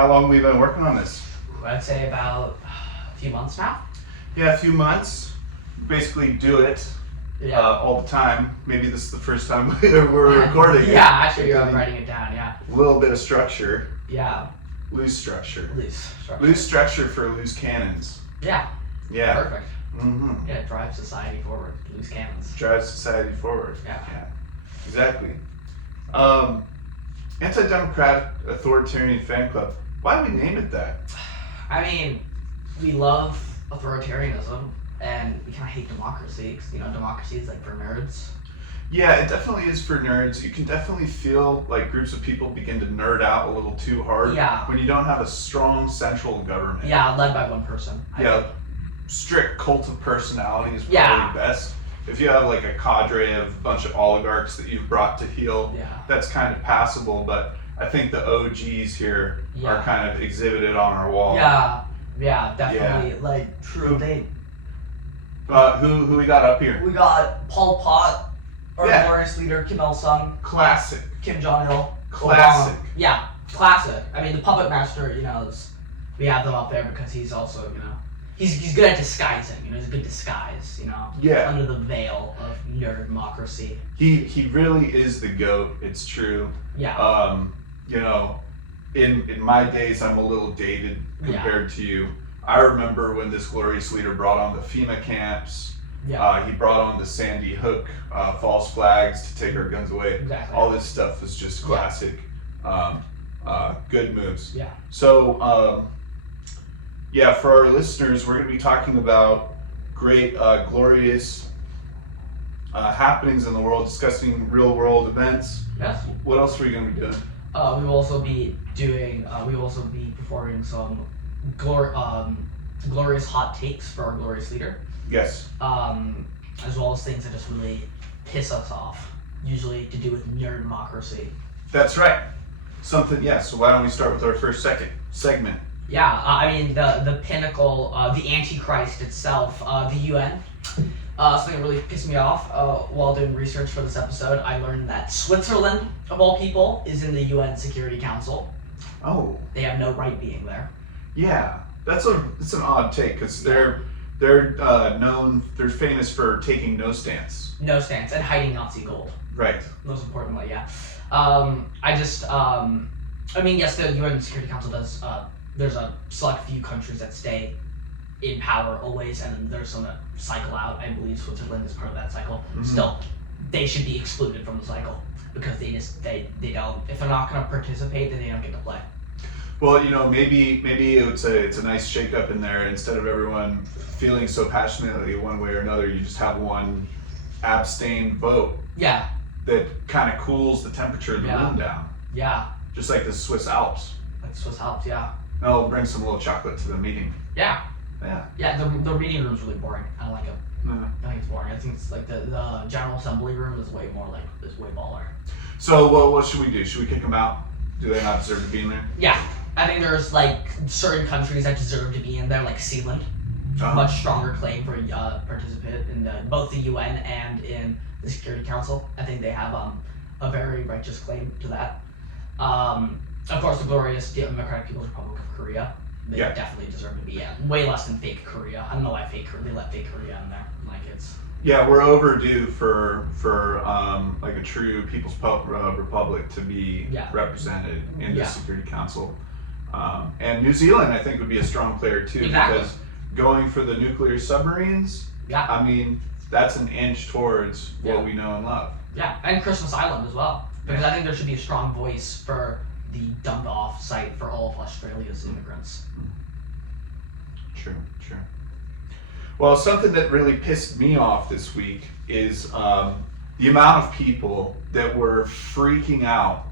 how long have we been working on this? I'd say about a few months now. Yeah, a few months. Basically do it all the time. Maybe this is the first time we're recording it. Yeah, actually you're writing it down, yeah. A little bit of structure. Yeah. Loose structure. Loose structure for loose cannons. Yeah. Yeah. Perfect. Mm-hmm. Yeah, drive society forward. Loose cannons. Drive society forward. Yeah. Exactly. Anti-Democratic Authoritarian Fan Club. Why do we name it that? I mean, we love authoritarianism and we kind of hate democracy because, democracy is like for nerds. Yeah, it definitely is for nerds. You can definitely feel like groups of people begin to nerd out a little too hard when you don't have a strong central government. Yeah, led by one person. Strict cult of personality is probably best. If you have like a cadre of a bunch of oligarchs that you've brought to heel, that's kind of passable, but I think the OGs here are kind of exhibited on our wall. Yeah, definitely. Like, true. Who we got up here? We got Pol Pot, our glorious leader, Kim Il-sung. Classic. Kim Jong-il. Classic. Obama. Yeah, classic. I mean, the puppet master, we have them up there because he's also, he's good at disguising, he's a good disguise, under the veil of nerd democracy. He really is the GOAT, it's true. Yeah. In my days, I'm a little dated compared to you. I remember when this glorious leader brought on the FEMA camps. Yeah. He brought on the Sandy Hook false flags to take our guns away. Exactly. All this stuff was just classic. Good moves. Yeah. So, for our listeners, we're going to be talking about great, glorious happenings in the world, discussing real world events. Yes. What else are we going to be doing? We will also be performing some glorious hot takes for our glorious leader. Yes. As well as things that just really piss us off, usually to do with nerd democracy. That's right. So why don't we start with our first segment? Yeah, I mean, the pinnacle, the Antichrist itself, the UN. Something that really pissed me off while doing research for this episode, I learned that Switzerland, of all people, is in the UN Security Council. Oh. They have no right being there. Yeah, it's an odd take because they're famous for taking no stance. No stance and hiding Nazi gold. Right. Most importantly, yeah. Yes, the UN Security Council does. There's a select few countries that stay in power always, and then there's some that cycle out. I believe Switzerland is part of that cycle. Mm-hmm. Still, they should be excluded from the cycle because they don't. If they're not going to participate, then they don't get to play. Well, maybe it's a nice shake-up in there. Instead of everyone feeling so passionately one way or another, you just have one abstained vote. Yeah. That kind of cools the temperature of the room down. Yeah. Just like the Swiss Alps. Like Swiss Alps, yeah. No, bring some little chocolate to the meeting. Yeah. Yeah. Yeah, the reading room's really boring. I don't like it. I think it's boring. I think it's like the General Assembly room is way baller. So what should we do? Should we kick them out? Do they not deserve to be in there? Yeah. I think there's certain countries that deserve to be in there, like Sealand. Much stronger claim for participate in both the UN and in the Security Council. I think they have a very righteous claim to that. Of course, the glorious Democratic People's Republic of Korea. They definitely deserve to be in. Way less than fake Korea. I don't know why they let fake Korea in there. Yeah, we're overdue for a true People's Republic to be represented in the Security Council. And New Zealand, I think, would be a strong player too, because going for the nuclear submarines, I mean, that's an inch towards what we know and love. Yeah, and Christmas Island as well, because I think there should be a strong voice for the dump-off site for all of Australia's immigrants. True. Well, something that really pissed me off this week is the amount of people that were freaking out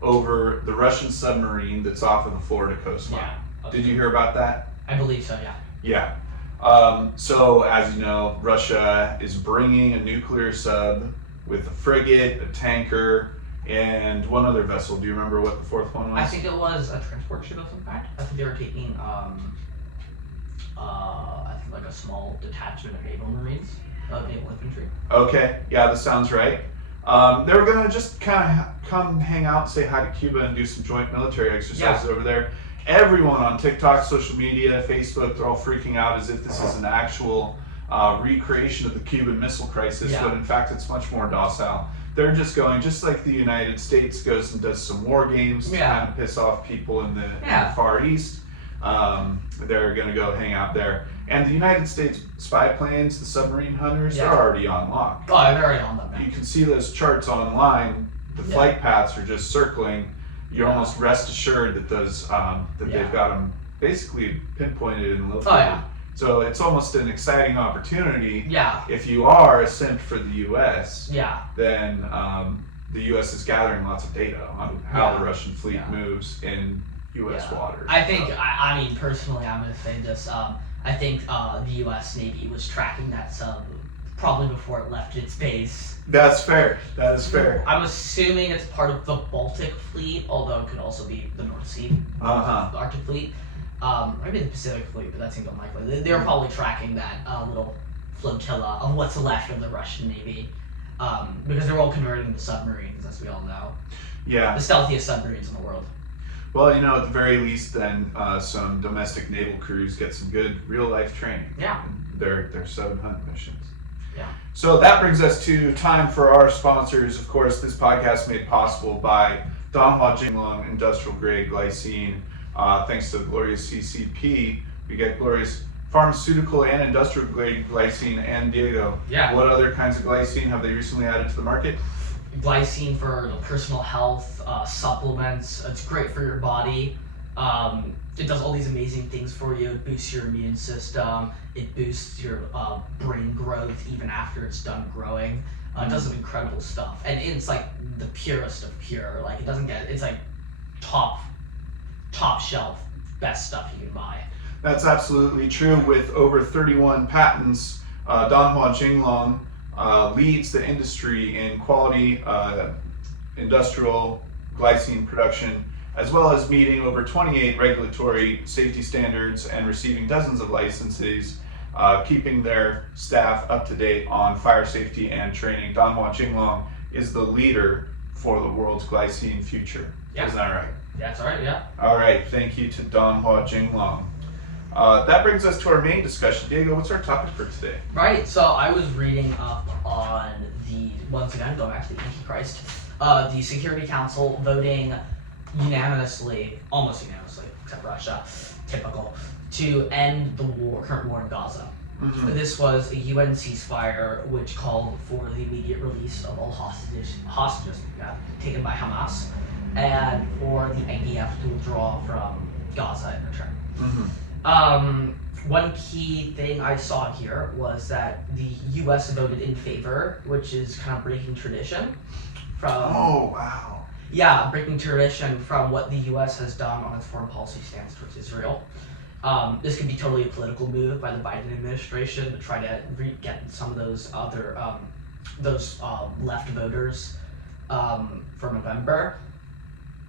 over the Russian submarine that's off of the Florida coastline. Yeah. Did you hear about that? I believe so, yeah. Yeah. So, as you know, Russia is bringing a nuclear sub with a frigate, a tanker, and one other vessel. Do you remember what the fourth one was? I think it was a transport ship of some kind. I think they were taking, like a small detachment of naval marines, naval infantry. Okay, yeah, that sounds right. They were gonna just kind of come hang out, say hi to Cuba, and do some joint military exercises over there. everyone on TikTok, social media, Facebook, they're all freaking out as if this is an actual recreation of the Cuban Missile Crisis, when in fact it's much more docile. They're just going, just like the United States goes and does some war games to kind of piss off people in the Far East. They're going to go hang out there. And the United States spy planes, the submarine hunters, they're already on lock. Oh, they're already on them. You can see those charts online. The flight paths are just circling. You're almost rest assured that those they've got them basically pinpointed and located. Oh, yeah. So it's almost an exciting opportunity. Yeah. If you are a simp for the U.S., then the U.S. is gathering lots of data on how the Russian fleet moves in U.S. waters. I think, I mean, personally, I'm going to say this. I think the U.S. Navy was tracking that sub probably before it left its base. That's fair. That is fair. I'm assuming it's part of the Baltic Fleet, although it could also be the North Sea, the Arctic Fleet. Maybe the Pacific Fleet, but that seems unlikely. They were probably tracking that little flotilla of what's left of the Russian Navy, because they're all converting to submarines, as we all know. Yeah. The stealthiest submarines in the world. Well, you know, at the very least, then some domestic naval crews get some good real-life training. Yeah. Their sub-hunt missions. Yeah. So that brings us to time for our sponsors. Of course, this podcast made possible by Donghua Jinlong Industrial Grade Glycine. Thanks to Glorious CCP, we get Glorious Pharmaceutical and Industrial Grade Glycine. And Diego, what other kinds of glycine have they recently added to the market? Glycine for personal health, supplements. It's great for your body. It does all these amazing things for you. It boosts your immune system. It boosts your brain growth even after it's done growing. It does some incredible stuff. And it's like the purest of pure. Like it doesn't get, it's like top shelf, best stuff you can buy. That's absolutely true. With over 31 patents, Donghua Jinlong leads the industry in quality industrial glycine production, as well as meeting over 28 regulatory safety standards and receiving dozens of licenses, keeping their staff up to date on fire safety and training. Donghua Jinlong is the leader for the world's glycine future. Isn't that right? That's right, yeah. All right, thank you to Donghua Jinlong. That brings us to our main discussion. Diego, what's our topic for today? Right, so I was reading up on once again, going back to the Antichrist, the Security Council voting unanimously, almost unanimously, except Russia, typical, to end the current war in Gaza. This was a UN ceasefire which called for the immediate release of all hostages taken by Hamas, and for the IDF to withdraw from Gaza in return. One key thing I saw here was that the U.S. voted in favor, which is kind of breaking tradition from... breaking tradition from what the U.S. has done on its foreign policy stance towards Israel. This could be totally a political move by the Biden administration to try to get some of those other left voters for November.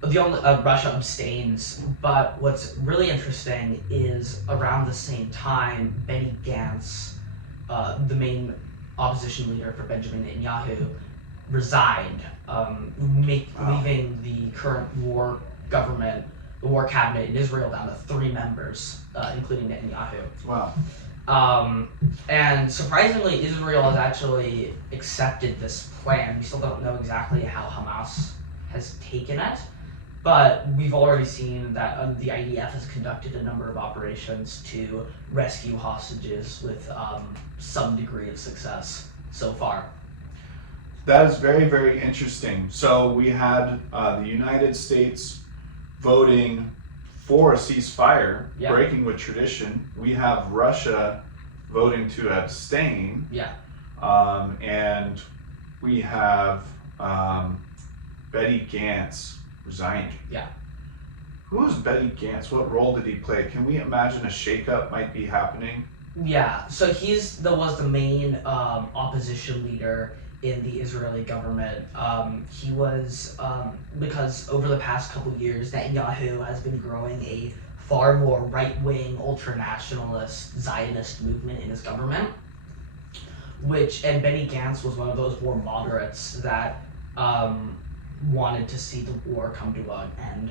The only Russia abstains, but what's really interesting is around the same time, Benny Gantz, the main opposition leader for Benjamin Netanyahu, resigned, leaving the current war government, the war cabinet in Israel, down to 3 members, including Netanyahu. Wow. And surprisingly, Israel has actually accepted this plan. We still don't know exactly how Hamas has taken it, but we've already seen that the IDF has conducted a number of operations to rescue hostages with some degree of success so far. That is very, very interesting. So we had the United States voting for a ceasefire, breaking with tradition. We have Russia voting to abstain. And we have Betty Gantz resigning. Who was Betty Gantz? What role did he play? Can we imagine a shakeup might be happening? So was the main opposition leader in the Israeli government. He was, because over the past couple years, Netanyahu has been growing a far more right-wing, ultra-nationalist, Zionist movement in his government, and Benny Gantz was one of those more moderates that wanted to see the war come to an end.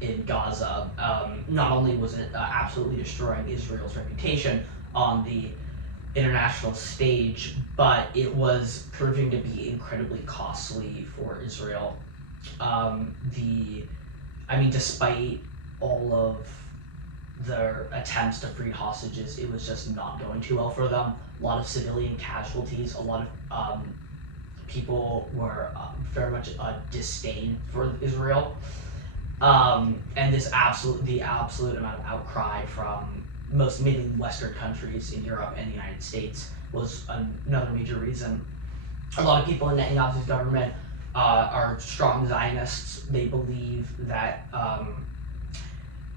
in Gaza, not only was it absolutely destroying Israel's reputation on the international stage, but it was proving to be incredibly costly for Israel. Despite all of their attempts to free hostages, it was just not going too well for them. A lot of civilian casualties, a lot of people were very much a disdain for Israel. And the absolute amount of outcry from most mainly Western countries in Europe and the United States was another major reason. A lot of people in Netanyahu's government are strong Zionists. They believe that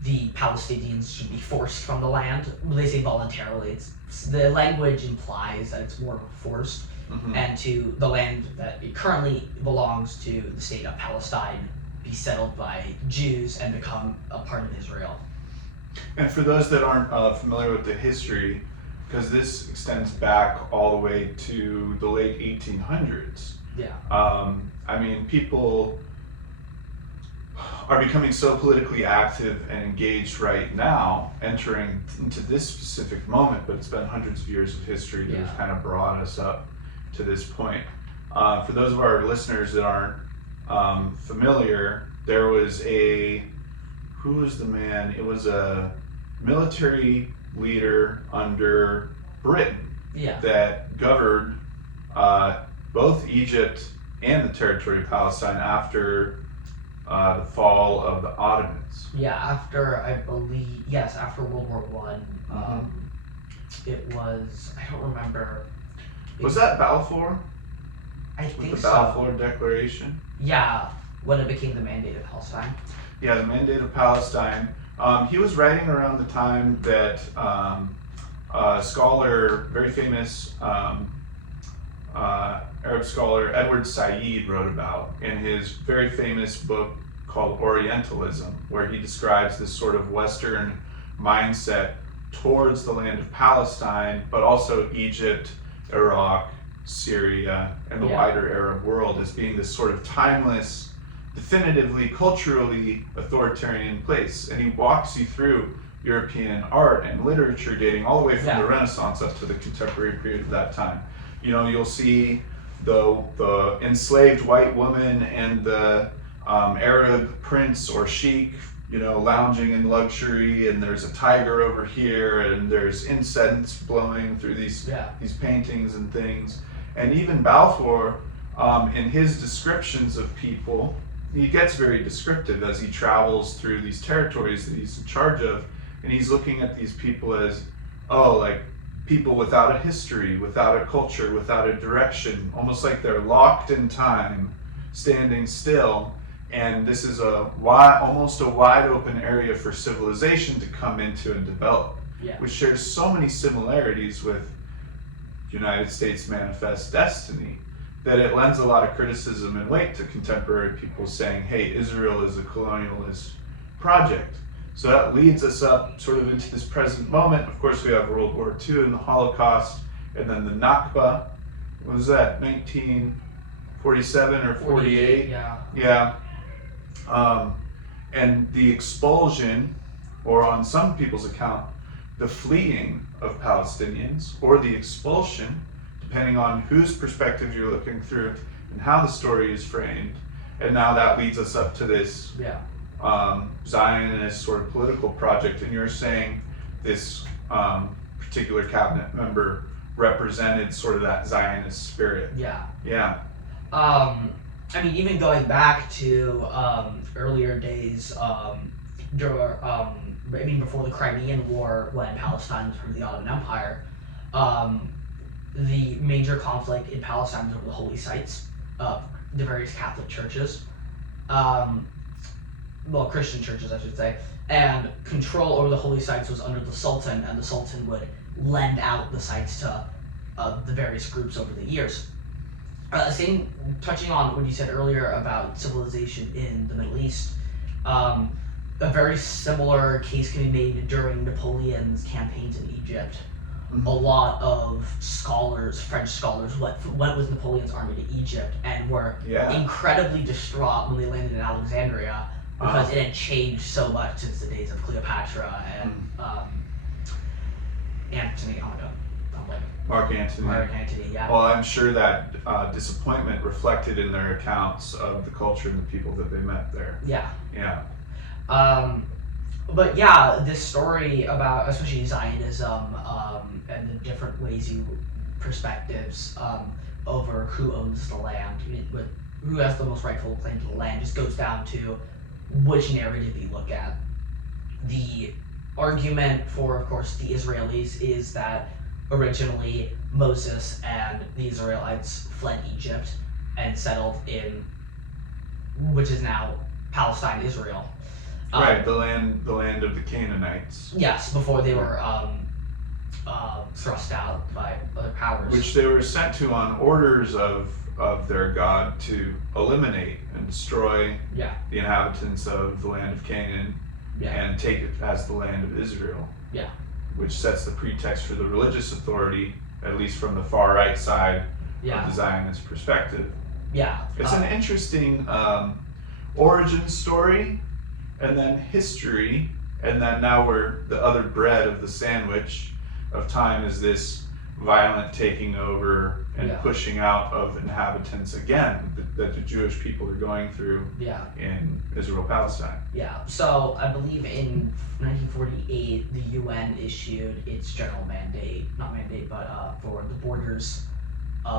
the Palestinians should be forced from the land. They say voluntarily. The language implies that it's more forced, and to the land that it currently belongs to the state of Palestine be settled by Jews and become a part of Israel. And for those that aren't familiar with the history, because this extends back all the way to the late 1800s. People are becoming so politically active and engaged right now, entering into this specific moment, but it's been hundreds of years of history that has kind of brought us up to this point. For those of our listeners that aren't familiar, there was who was the man? It was a military leader under Britain that governed both Egypt and the territory of Palestine after the fall of the Ottomans. After World War I. It was, I don't remember. Was that Balfour? I think the Balfour Declaration? Yeah, when it became the Mandate of Palestine. Yeah, the Mandate of Palestine. He was writing around the time that a scholar, very famous Arab scholar, Edward Said, wrote about in his very famous book called Orientalism, where he describes this sort of Western mindset towards the land of Palestine, but also Egypt, Iraq, Syria, and the wider Arab world as being this sort of timeless, definitively culturally authoritarian place. And he walks you through European art and literature dating all the way from the Renaissance up to the contemporary period of that time. You'll see the enslaved white woman and the Arab prince or sheik, lounging in luxury, and there's a tiger over here, and there's incense blowing through these paintings and things. And even Balfour, in his descriptions of people, he gets very descriptive as he travels through these territories that he's in charge of, and he's looking at these people as, like people without a history, without a culture, without a direction, almost like they're locked in time, standing still. And this is almost a wide open area for civilization to come into and develop, which shares so many similarities with United States Manifest Destiny that it lends a lot of criticism and weight to contemporary people saying, hey, Israel is a colonialist project. So that leads us up sort of into this present moment. Of course, we have World War II and the Holocaust, and then the Nakba. What was that, 1947 or 48? And the expulsion, or on some people's account, the fleeing of Palestinians, or the expulsion, depending on whose perspective you're looking through and how the story is framed. And now that leads us up to this Zionist sort of political project. And you're saying this particular cabinet member represented sort of that Zionist spirit. Even going back to earlier days, before the Crimean War, when Palestine was part of the Ottoman Empire, the major conflict in Palestine was over the holy sites of the various Catholic churches, Christian churches, I should say, and control over the holy sites was under the Sultan, and the Sultan would lend out the sites to the various groups over the years. Touching on what you said earlier about civilization in the Middle East, a very similar case can be made during Napoleon's campaigns in Egypt. A lot of scholars, French scholars, went with Napoleon's army to Egypt and were incredibly distraught when they landed in Alexandria because it had changed so much since the days of Cleopatra and Antony. Oh my God, Mark Antony. Mark Antony, yeah. Well, I'm sure that disappointment reflected in their accounts of the culture and the people that they met there. Yeah. Yeah. But yeah, this story about especially Zionism and the different perspectives over who owns the land, who has the most rightful claim to the land, just goes down to which narrative you look at. The argument for, of course, the Israelis is that originally Moses and the Israelites fled Egypt and settled in, which is now Palestine, Israel. Right, the land of the Canaanites. Yes, before they were thrust out by other powers. Which they were sent to on orders of their God to eliminate and destroy the inhabitants of the land of Canaan and take it as the land of Israel. Yeah. Which sets the pretext for the religious authority, at least from the far right side of the Zionist perspective. Yeah. It's an interesting origin story, and then history, and then now we're the other bread of the sandwich of time is this violent taking over and pushing out of inhabitants again that the Jewish people are going through in Israel-Palestine. Yeah, so I believe in 1948 the UN issued its general mandate, for the borders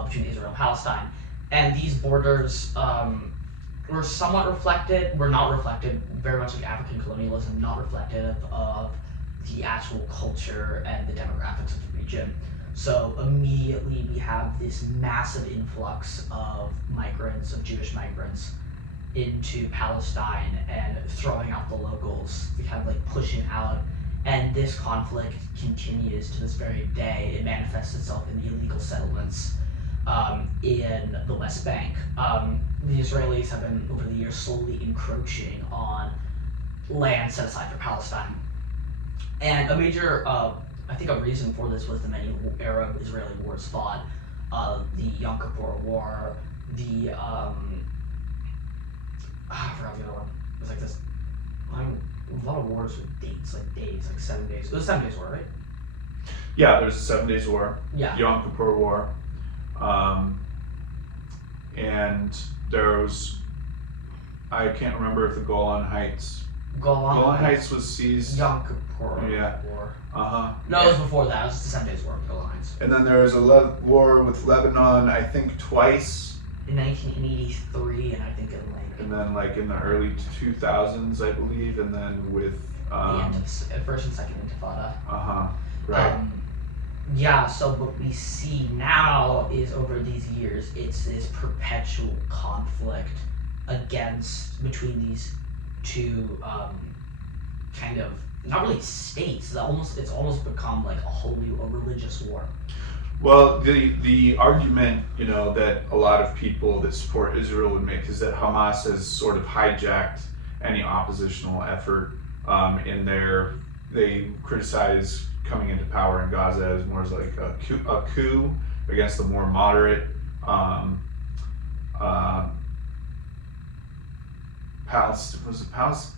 between Israel and Palestine. And these borders were somewhat not reflected, very much like African colonialism, not reflective of the actual culture and the demographics of the region. So immediately we have this massive influx of Jewish migrants into Palestine and throwing out the locals, kind of like pushing out. And this conflict continues to this very day. It manifests itself in the illegal settlements in the West Bank. The Israelis have been, over the years, slowly encroaching on land set aside for Palestine. And a major, I think a reason for this was the many Arab-Israeli wars fought. The Yom Kippur War, I forgot the other one. It was like this, a lot of wars with dates, like 7 days. It was 7 days war, right? Yeah, there's a 7 days war. Yeah. Yom Kippur War. And there was, I can't remember if the Golan Heights was seized. Yom Kippur War. No, it was before that. It was the 7 days war with Golan Heights. And then there was a war with Lebanon, I think twice. In 1983, and I think and then in the early 2000s, I believe, and then with the first and second Intifada. Right. Yeah, so what we see now is over these years, it's this perpetual conflict between these two kind of, not really states, it's almost become like a religious war. Well, the argument, that a lot of people that support Israel would make is that Hamas has sort of hijacked any oppositional effort they criticize coming into power in Gaza as more as like a coup against the more moderate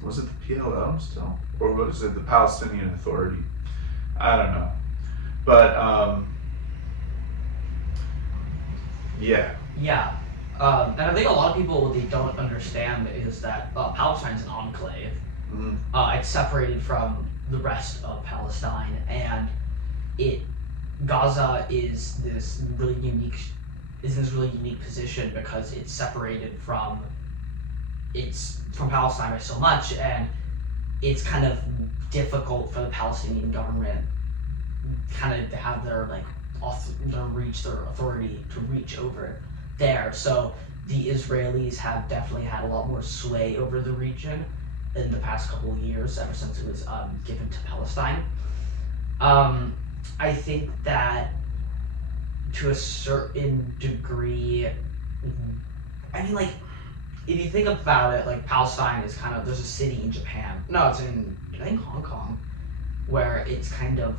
was it the PLO still? Or was it the Palestinian Authority? I don't know. But yeah. Yeah. And I think a lot of people, what they don't understand is that Palestine's an enclave. Mm-hmm. It's separated from the rest of Palestine, and Gaza is this really unique position because it's separated from Palestine by so much, and it's kind of difficult for the Palestinian government kind of to have their authority to reach over there. So the Israelis have definitely had a lot more sway over the region in the past couple of years, ever since it was given to Palestine. I think that to a certain degree, if you think about it, Palestine is kind of, there's a city in Japan. No, it's in, I think, Hong Kong, where it's kind of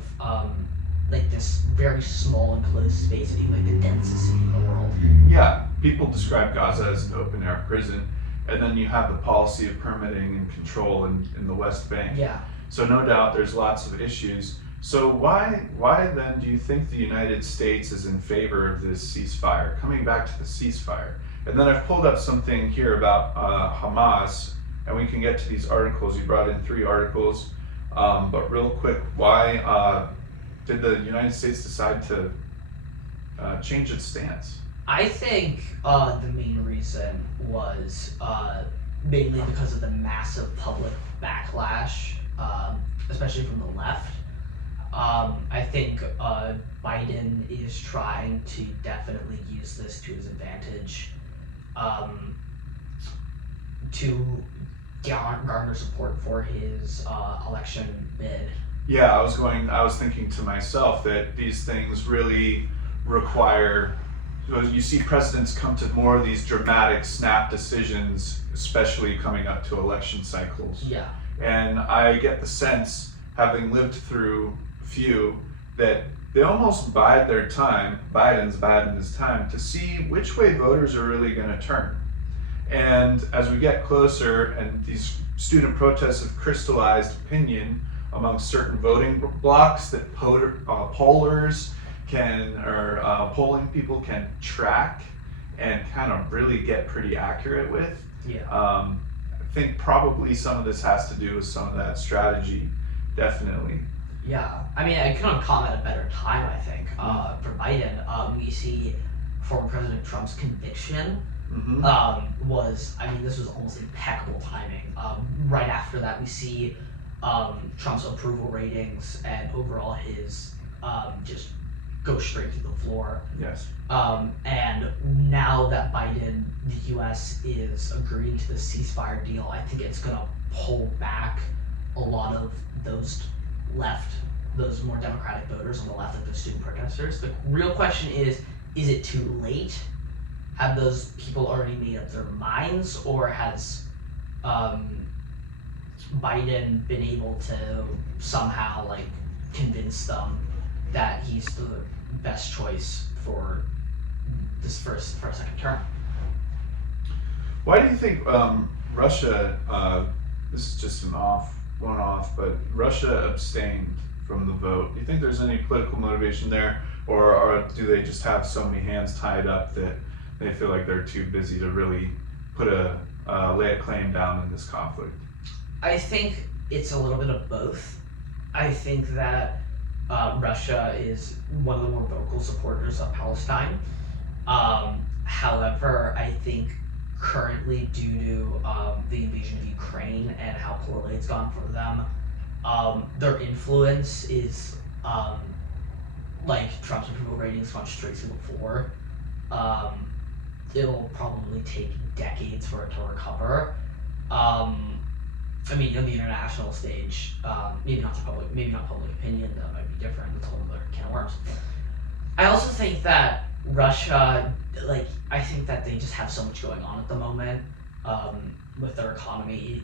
this very small enclosed space, I think the densest city in the world. Yeah, people describe Gaza as an open air prison, and then you have the policy of permitting and control in the West Bank. Yeah. So no doubt there's lots of issues. So why then do you think the United States is in favor of this ceasefire? Coming back to the ceasefire. And then I've pulled up something here about Hamas, and we can get to these articles. You brought in 3 articles, but real quick, why did the United States decide to change its stance? I think the main reason was mainly because of the massive public backlash, especially from the left. I think Biden is trying to definitely use this to his advantage, to garner support for his election bid. Yeah, I was thinking to myself that these things really require, you see presidents come to more of these dramatic snap decisions, especially coming up to election cycles. Yeah. And I get the sense, having lived through a few, that they almost bide their time, Biden's biding his time, to see which way voters are really going to turn. And as we get closer, and these student protests have crystallized opinion among certain voting blocks that pollers can, or polling people can track and kind of really get pretty accurate with. Yeah. I think probably some of this has to do with some of that strategy, definitely. Yeah, I mean, I couldn't come at a better time, I think. For Biden, we see former President Trump's conviction was, I mean, this was almost impeccable timing. Right after that, we see Trump's approval ratings and overall his just go straight to the floor. Yes. And now that Biden, the U.S. is agreeing to the ceasefire deal, I think it's going to pull back a lot of those more democratic voters on the left, like the student protesters. The real question is it too late? Have those people already made up their minds, or has Biden been able to somehow like convince them that he's the best choice for this for a second term? Why do you think Russia, this is just one off, but Russia abstained from the vote? Do you think there's any political motivation there, or do they just have so many hands tied up that they feel like they're too busy to really put lay a claim down in this conflict? I think it's a little bit of both. I think that Russia is one of the more vocal supporters of Palestine. However, I think currently, due to the invasion of Ukraine and how poorly it's gone for them, their influence is like Trump's approval ratings gone straight through the floor. It'll probably take decades for it to recover. I mean, on the international stage, maybe not public opinion, that might be different. It's a whole other can of worms. I also think that Russia, I think that they just have so much going on at the moment with their economy,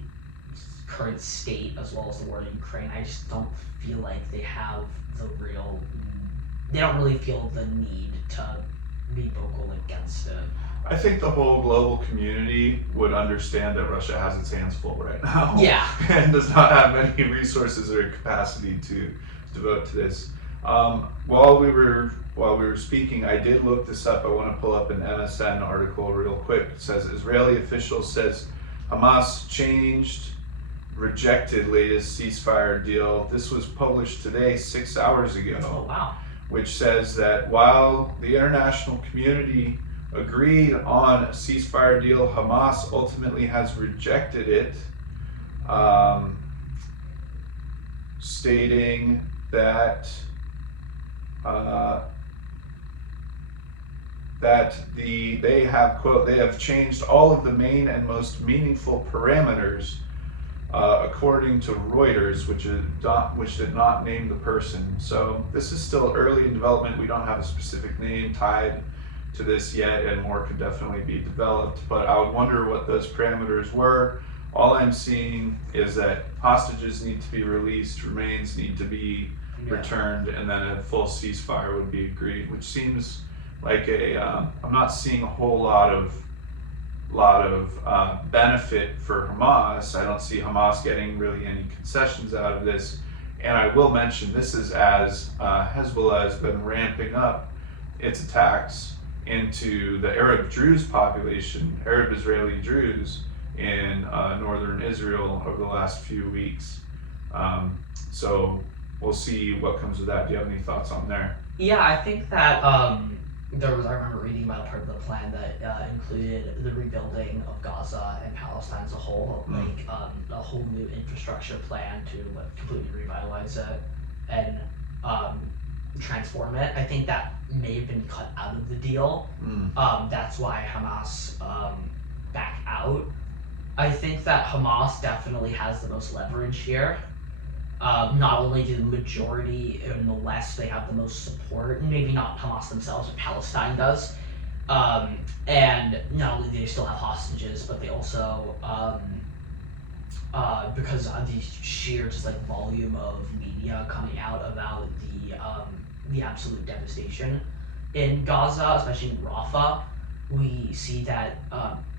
current state, as well as the war in Ukraine. I just don't feel like they have they don't really feel the need to be vocal against it. I think the whole global community would understand that Russia has its hands full right now. Yeah. And does not have many resources or capacity to devote to this. While we were speaking, I did look this up. I want to pull up an MSN article real quick. It says Israeli officials says Hamas rejected latest ceasefire deal. This was published today, 6 hours ago. Oh, wow. Which says that while the international community agreed on a ceasefire deal, Hamas ultimately has rejected it, stating that they have changed all of the main and most meaningful parameters, according to Reuters, which did not name the person. So this is still early in development. We don't have a specific name tied to this yet, and more could definitely be developed. But I would wonder what those parameters were. All I'm seeing is that hostages need to be released, remains need to be returned, and then a full ceasefire would be agreed, which seems like I'm not seeing a whole lot of lot of benefit for Hamas. I don't see Hamas getting really any concessions out of this. And I will mention this is as Hezbollah has been ramping up its attacks into the Arab Druze population, Arab Israeli Druze in northern Israel over the last few weeks. So we'll see what comes with that. Do you have any thoughts on there? Yeah, I think that I remember reading about part of the plan that included the rebuilding of Gaza and Palestine as a whole, like a whole new infrastructure plan to completely revitalize it and transform it. I think that may have been cut out of the deal. That's why Hamas backed out. I think that Hamas definitely has the most leverage here. Not only do the majority in the West, they have the most support, maybe not Hamas themselves, but Palestine does. And not only do they still have hostages, but they also, because of the sheer just like volume of media coming out about the absolute devastation in Gaza, especially in Rafah, we see that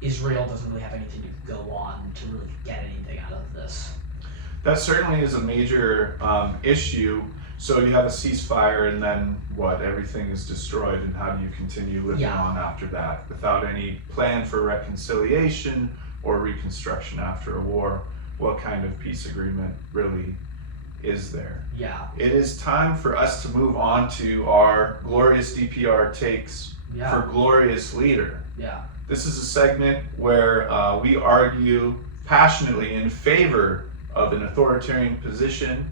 Israel doesn't really have anything to go on to really get anything out of this. That certainly is a major issue. So you have a ceasefire, and then what? Everything is destroyed, and how do you continue living on after that without any plan for reconciliation or reconstruction after a war? What kind of peace agreement really is there? Yeah. It is time for us to move on to our glorious DPR takes for Glorious Leader. Yeah. This is a segment where we argue passionately in favor of an authoritarian position,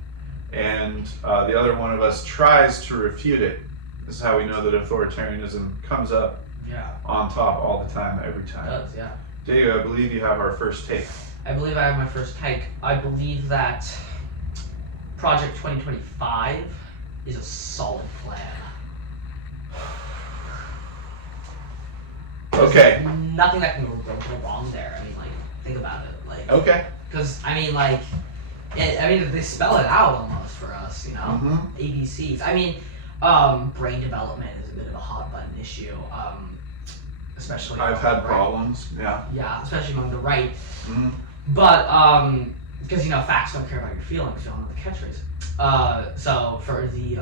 and the other one of us tries to refute it. This is how we know that authoritarianism comes up on top all the time, every time. It does, yeah. Diego, I believe you have our first take. I believe I have my first take. I believe that Project 2025 is a solid plan. Okay. Nothing that can go wrong there. I mean, like, think about it. Like, okay. Because, I mean, like, they spell it out almost for us, you know? ABCs. I mean, brain development is a bit of a hot button issue, especially. I've had problems, yeah. Yeah, especially among the right. But, because, you know, facts don't care about your feelings, you don't know the catchphrase. So, for the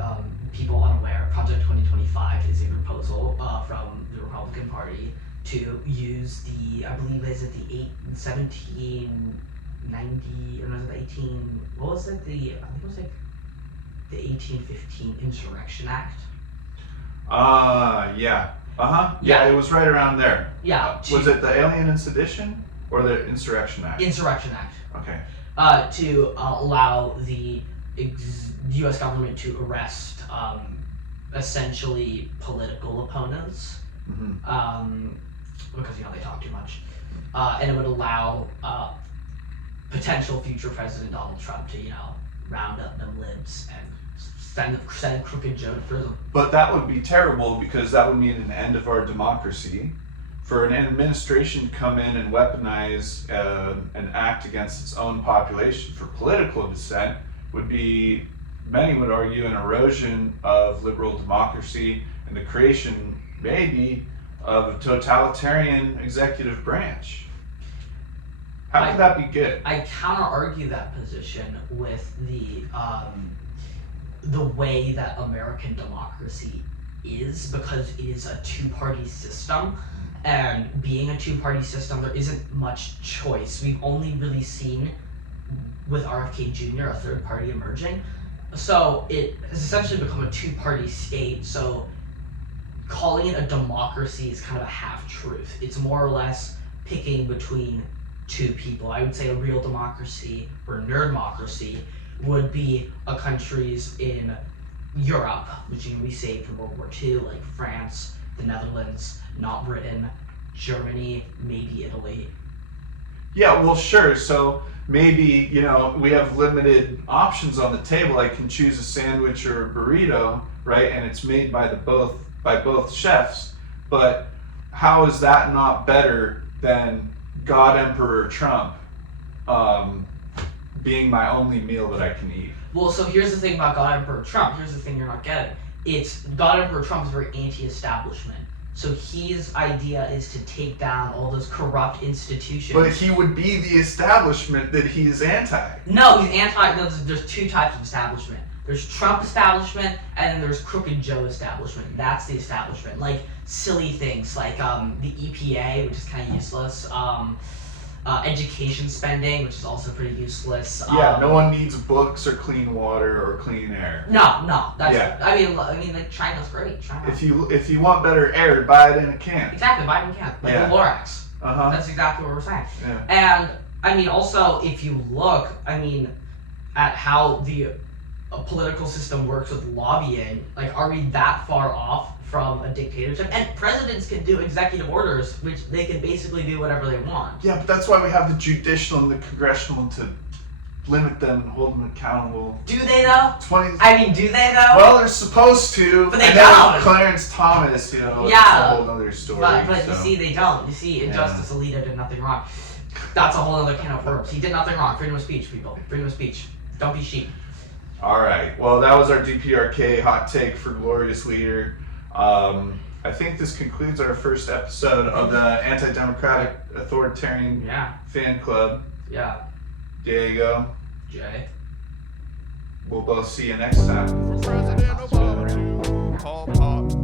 people unaware, Project 2025 is a proposal from the Republican Party to use the, I believe, is it the 1790, or was it the 18, what was it, I think it was like the 1815 Insurrection Act. Yeah. Yeah, it was right around there. Yeah. Was it the Alien and Sedition or the Insurrection Act? Insurrection Act. Okay. To allow the U.S. government to arrest essentially political opponents, because, you know, they talk too much, and it would allow potential future President Donald Trump to, you know, round up them libs and send crooked Joe to prison. But that would be terrible, because that would mean an end of our democracy. For an administration to come in and weaponize an act against its own population for political dissent would be, many would argue, an erosion of liberal democracy and the creation, maybe, of a totalitarian executive branch. How could that be good? I counter-argue that position with the way that American democracy is, because it is a two-party system. And being a two-party system, there isn't much choice. We've only really seen, with RFK Jr., a third party emerging. So it has essentially become a two-party state. So calling it a democracy is kind of a half-truth. It's more or less picking between two people. I would say a real democracy, or nerdmocracy, would be a countries in Europe, which you can be saved from World War II, like France, the Netherlands, not Britain, Germany, maybe Italy. Yeah, well, sure. So maybe, you know, we have limited options on the table. I can choose a sandwich or a burrito, right? And it's made by both chefs. But how is that not better than God Emperor Trump being my only meal that I can eat? Well, so here's the thing about God Emperor Trump. Here's the thing you're not getting. It's God Emperor Trump is very anti-establishment. So his idea is to take down all those corrupt institutions. But he would be the establishment that he's anti. No, he's anti. No, there's two types of establishment. There's Trump establishment, and then there's Crooked Joe establishment. That's the establishment. Like silly things like the EPA, which is kind of useless. Education spending, which is also pretty useless. Yeah, no one needs books or clean water or clean air. No, that's. I mean, like China's great. China. If you want better air, buy it in a can. Exactly, buy it in a can, like the Lorax. That's exactly what we're saying. Yeah. And I mean, also, if you look, at how the political system works with lobbying, like, are we that far off from a dictatorship? And presidents can do executive orders, which they can basically do whatever they want. Yeah, but that's why we have the judicial and the congressional to limit them and hold them accountable. Do they though? Do they though? Well, they're supposed to. But they don't. Clarence Thomas, it's a whole other story. But you see, they don't. You see, Injustice Alito did nothing wrong. That's a whole other can of worms. He did nothing wrong. Freedom of speech, people. Freedom of speech. Don't be sheep. All right. Well, that was our DPRK hot take for Glorious Leader. I think this concludes our first episode of the Anti-Democratic Authoritarian Fan Club. Yeah. Diego. Jay. We'll both see you next time. For President Obama to call pop